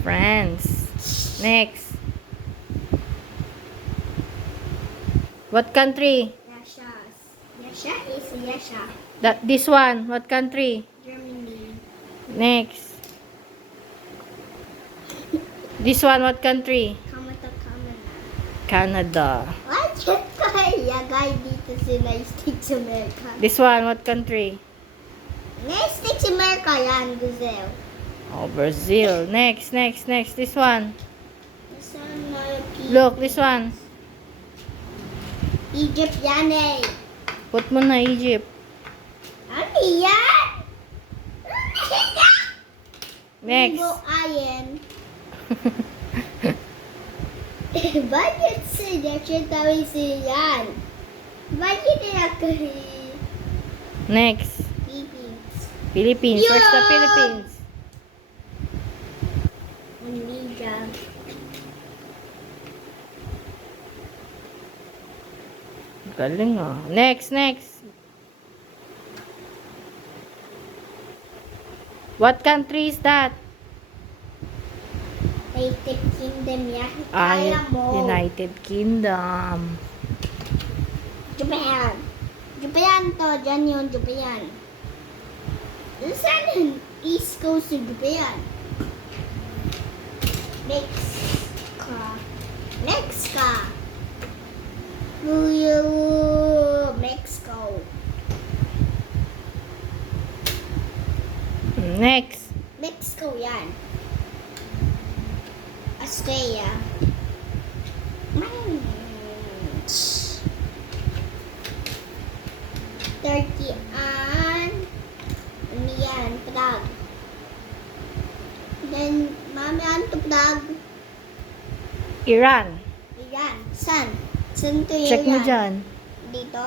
France. Next. What country? Russia is Russia. This one. What country? Germany. Next. This one. What country? Canada. Bakit kaya guy dito sa United States of America? This one. What country? United States of America yan, Brazil. Oh, Brazil. Next. This one. This one, Philippines. Look, this one. Egypt yan eh. Put mo na Egypt. Ano yan? Next. Rainbow Iron. Bakit selection tawin siya yan? Bakit nila Next. Philippines? Philippines. Where's the Europe! Philippines? Indonesia. Galing ah. Next. What country is that? United Kingdom yan. Ay, Kaya mo. United Kingdom. Japan. Japan to. Diyan yung Japan. Saan yung East Coast of Japan? Mexico. Mexico. Next. Mexico yan. Australia. Turkey and ano yan? Prague. Then, mami, ano to Prague? Iran. Iran. San? San to Check mo Iran? dyan. Dito?